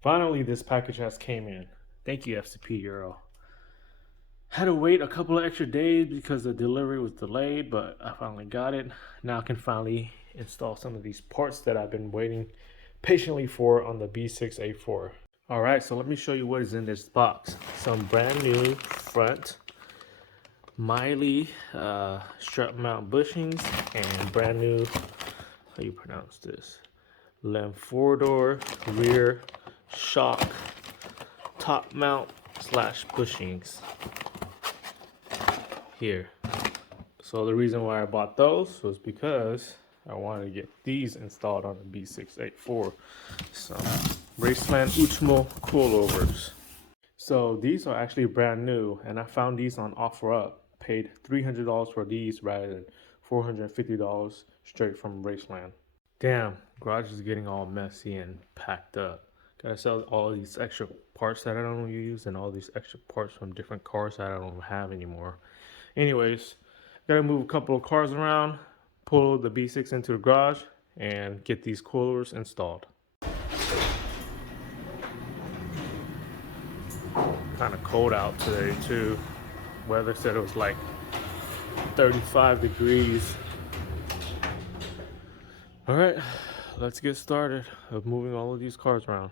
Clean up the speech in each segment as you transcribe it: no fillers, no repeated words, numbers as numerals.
Finally, this package has came in. Thank you, FCP Euro. Had to wait a couple of extra days because the delivery was delayed, but I finally got it. Now I can finally install some of these parts that I've been waiting patiently for on the B6 A4. All right, so let me show you what is in this box. Some brand new front Miley strap mount bushings and brand new, how you pronounce this? Lem 4-door rear shock top mount slash bushings here. So the reason why I bought those was because I wanted to get these installed on the B6 A4. So Raceland Ultimo coilovers. So these are actually brand new, and I found these on OfferUp. Paid $300 for these rather than $450 straight from Raceland. Damn, garage is getting all messy and packed up. Gotta sell all these extra parts that I don't use and all these extra parts from different cars that I don't have anymore. Anyways, gotta move a couple of cars around, pull the B6 into the garage, and get these coilers installed. Kind of cold out today too. Weather said it was like 35 degrees. All right, let's get started of moving all of these cars around.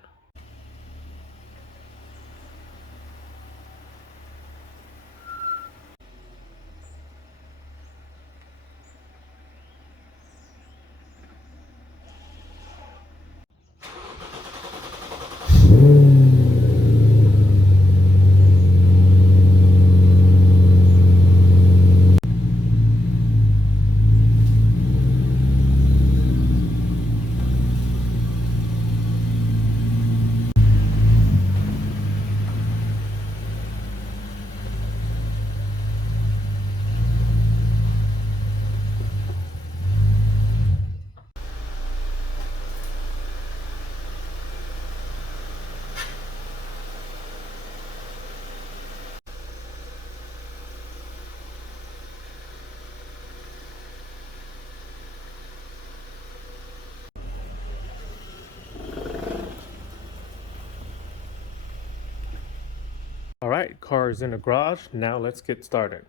All right, car is in the garage. Now let's get started.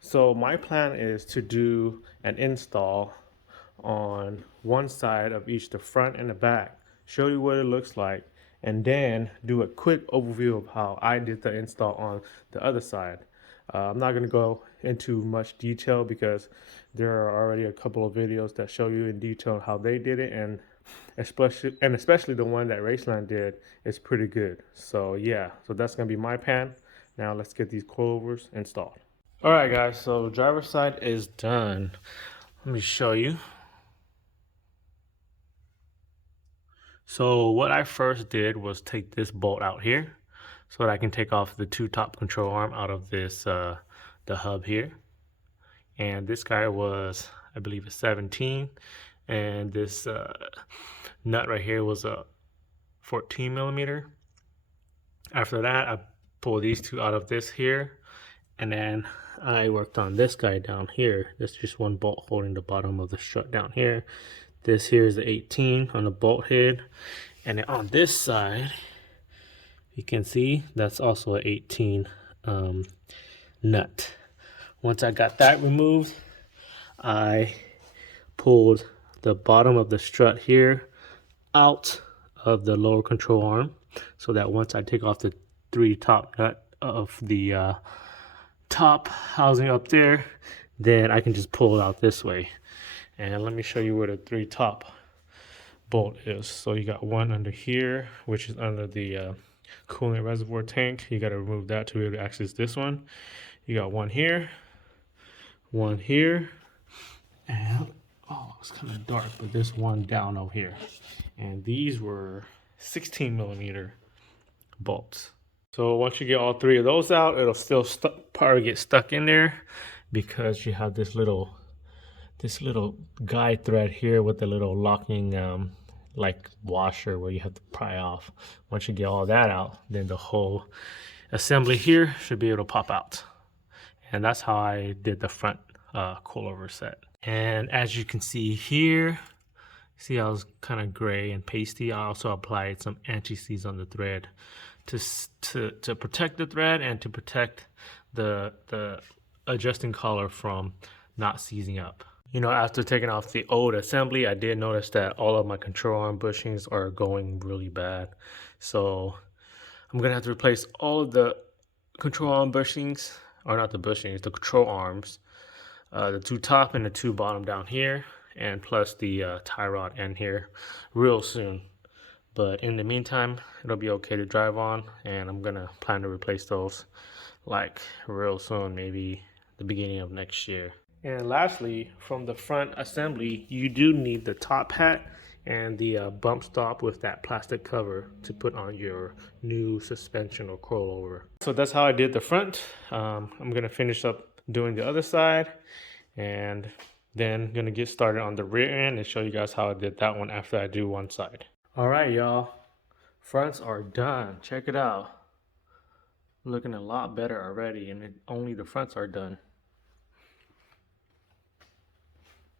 So my plan is to do an install on one side of each, the front and the back, show you what it looks like, and then do a quick overview of how I did the install on the other side. I'm not going to go into much detail because there are already a couple of videos that show you in detail how they did it, and especially the one that Raceland did is pretty good. So yeah, so that's gonna be my pan. Now let's get these coilovers installed. All right, guys. So driver's side is done. Let me show you. So what I first did was take this bolt out here, so that I can take off the two top control arm out of this the hub here. And this guy was, I believe, a 17, and this nut right here was a 14 millimeter. After that, I pulled these two out of this here, and then I worked on this guy down here. There's just one bolt holding the bottom of the strut down here. This here is the 18 on the bolt head, and then on this side, you can see that's also an 18 nut. Once I got that removed, I pulled the bottom of the strut here out of the lower control arm, so that once I take off the three top nut of the top housing up there, then I can just pull it out this way. And let me show you where the three top bolt is. So you got one under here, which is under the coolant reservoir tank. You got to remove that to be able to access this one. You got one here, and oh, it's kind of dark, but there's one down over here. And these were 16 millimeter bolts. So once you get all three of those out, it'll still probably get stuck in there because you have this little guide thread here with the little locking like washer where you have to pry off. Once you get all that out, then the whole assembly here should be able to pop out. And that's how I did the front coilover set. And as you can see here, See how it's kind of gray and pasty. I also applied some anti-seize on the thread to protect the thread and to protect the adjusting collar from not seizing up. You know, after taking off the old assembly, I did notice that all of my control arm bushings are going really bad. So I'm gonna have to replace all of the control arm bushings, or not the bushings, the control arms, the two top and the two bottom down here, and plus the tie rod end here real soon. But in the meantime, it'll be okay to drive on, and I'm gonna plan to replace those like real soon, maybe the beginning of next year. And lastly, from the front assembly, you do need the top hat and the bump stop with that plastic cover to put on your new suspension or coilover. So that's how I did the front. I'm gonna finish up doing the other side, and then gonna get started on the rear end and show you guys how I did that one after I do one side. All right, y'all, fronts are done. Check it out. Looking a lot better already, and only the fronts are done.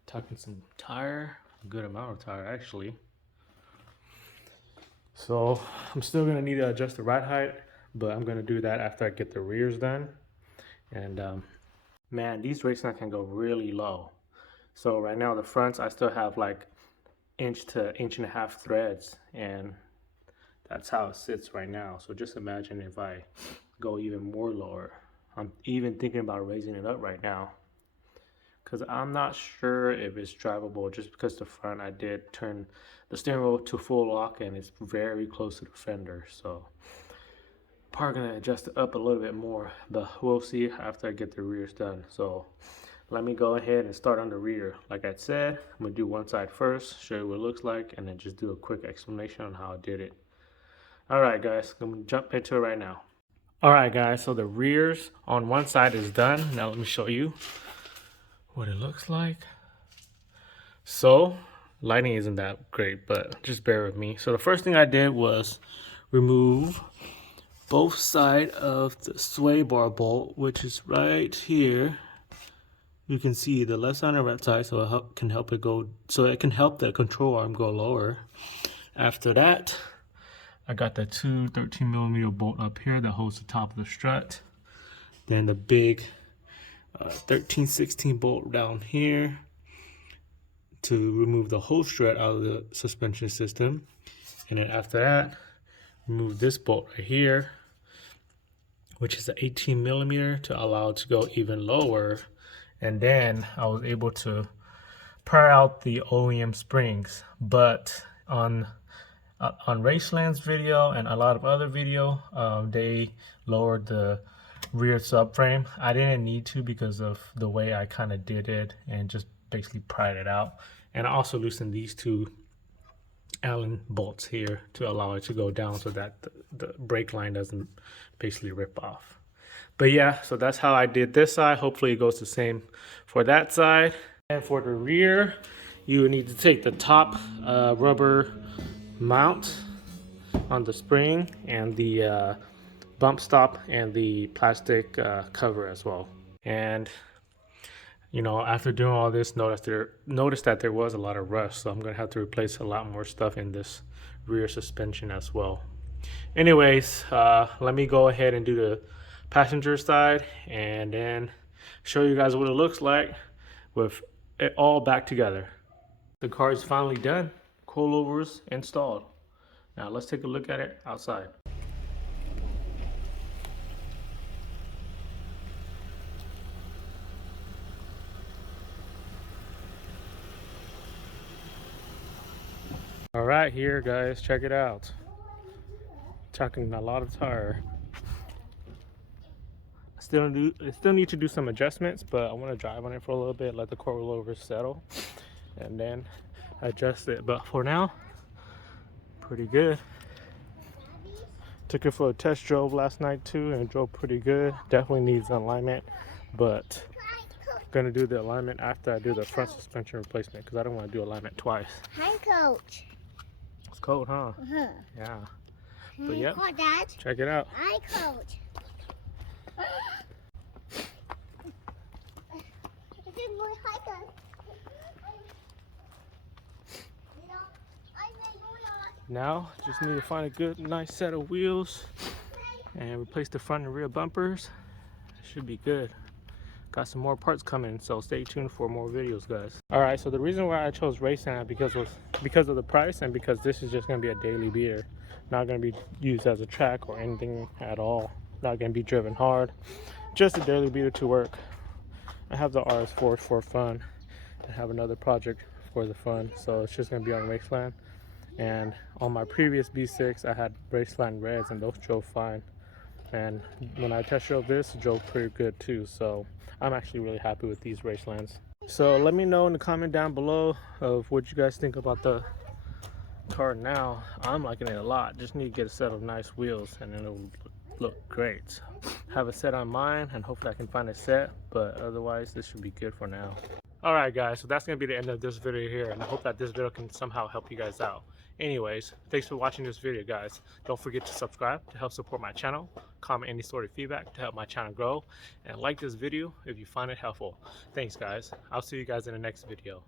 Tucking some tire, a good amount of tire actually. So I'm still gonna need to adjust the ride height, but I'm gonna do that after I get the rears done. And man, these racelands can go really low. So right now the fronts, I still have like 1 to 1.5 inch threads, and that's how it sits right now. So just imagine if I go even more lower. I'm even thinking about raising it up right now, because I'm not sure if it's drivable, just because the front, I did turn the steering wheel to full lock and it's very close to the fender. So probably gonna adjust it up a little bit more, but we'll see after I get the rears done. So let me go ahead and start on the rear. Like I said, I'm gonna do one side first, show you what it looks like, and then just do a quick explanation on how I did it. All right, guys, I'm gonna jump into it right now. All right, guys, so the rears on one side is done. Now let me show you what it looks like. So lighting isn't that great, but just bear with me. So the first thing I did was remove both sides of the sway bar bolt, which is right here. You can see the left side and right side, so it can help it go, so it can help the control arm go lower. After that, I got the two 13mm bolt up here that holds the top of the strut. Then the big 13-16 bolt down here to remove the whole strut out of the suspension system. And then after that, remove this bolt right here, which is an 18mm, to allow it to go even lower. And then I was able to pry out the OEM springs. But on Raceland's video and a lot of other video, they lowered the rear subframe. I didn't need to because of the way I kind of did it and just basically pried it out. And I also loosened these two Allen bolts here to allow it to go down so that the brake line doesn't basically rip off. But yeah, so that's how I did this side. Hopefully it goes the same for that side. And for the rear, you need to take the top rubber mount on the spring and the bump stop and the plastic cover as well. And you know, after doing all this, noticed that there was a lot of rust, so I'm gonna have to replace a lot more stuff in this rear suspension as well. Anyways, let me go ahead and do the passenger side and then show you guys what it looks like with it all back together. The car is finally done, coilovers installed. Now let's take a look at it outside. All right, here guys, check it out. Chucking a lot of tire. I still need to do some adjustments, but I want to drive on it for a little bit, let the coilovers settle, and then adjust it. But for now, pretty good. Took it for a test drove last night too, and it drove pretty good. Definitely needs alignment, but I'm gonna do the alignment after I do the front suspension replacement, because I don't want to do alignment twice. Hi, Coach. It's cold, huh? Yeah. But yeah, check it out. Hi, Coach. Now just need to find a good nice set of wheels and replace the front and rear bumpers. Should be good. Got some more parts coming, so stay tuned for more videos, guys. All right, so the reason why I chose Raceland because of the price, and because this is just going to be a daily beater, not going to be used as a track or anything at all. Not going to be driven hard, just a daily beater to work. I have the RS4 for fun. I have another project for the fun, so it's just going to be on Raceland. And on my previous B6, I had Raceland Reds, and those drove fine. And when I test drove this, it drove pretty good too. So I'm actually really happy with these Racelands. So let me know in the comment down below of what you guys think about the car now. I'm liking it a lot. Just need to get a set of nice wheels and then it'll look great. Have a set on mine and hopefully I can find a set, but otherwise this should be good for now. Alright guys, so that's going to be the end of this video here, and I hope that this video can somehow help you guys out. Anyways, thanks for watching this video, guys. Don't forget to subscribe to help support my channel, comment any sort of feedback to help my channel grow, and like this video if you find it helpful. Thanks guys. I'll see you guys in the next video.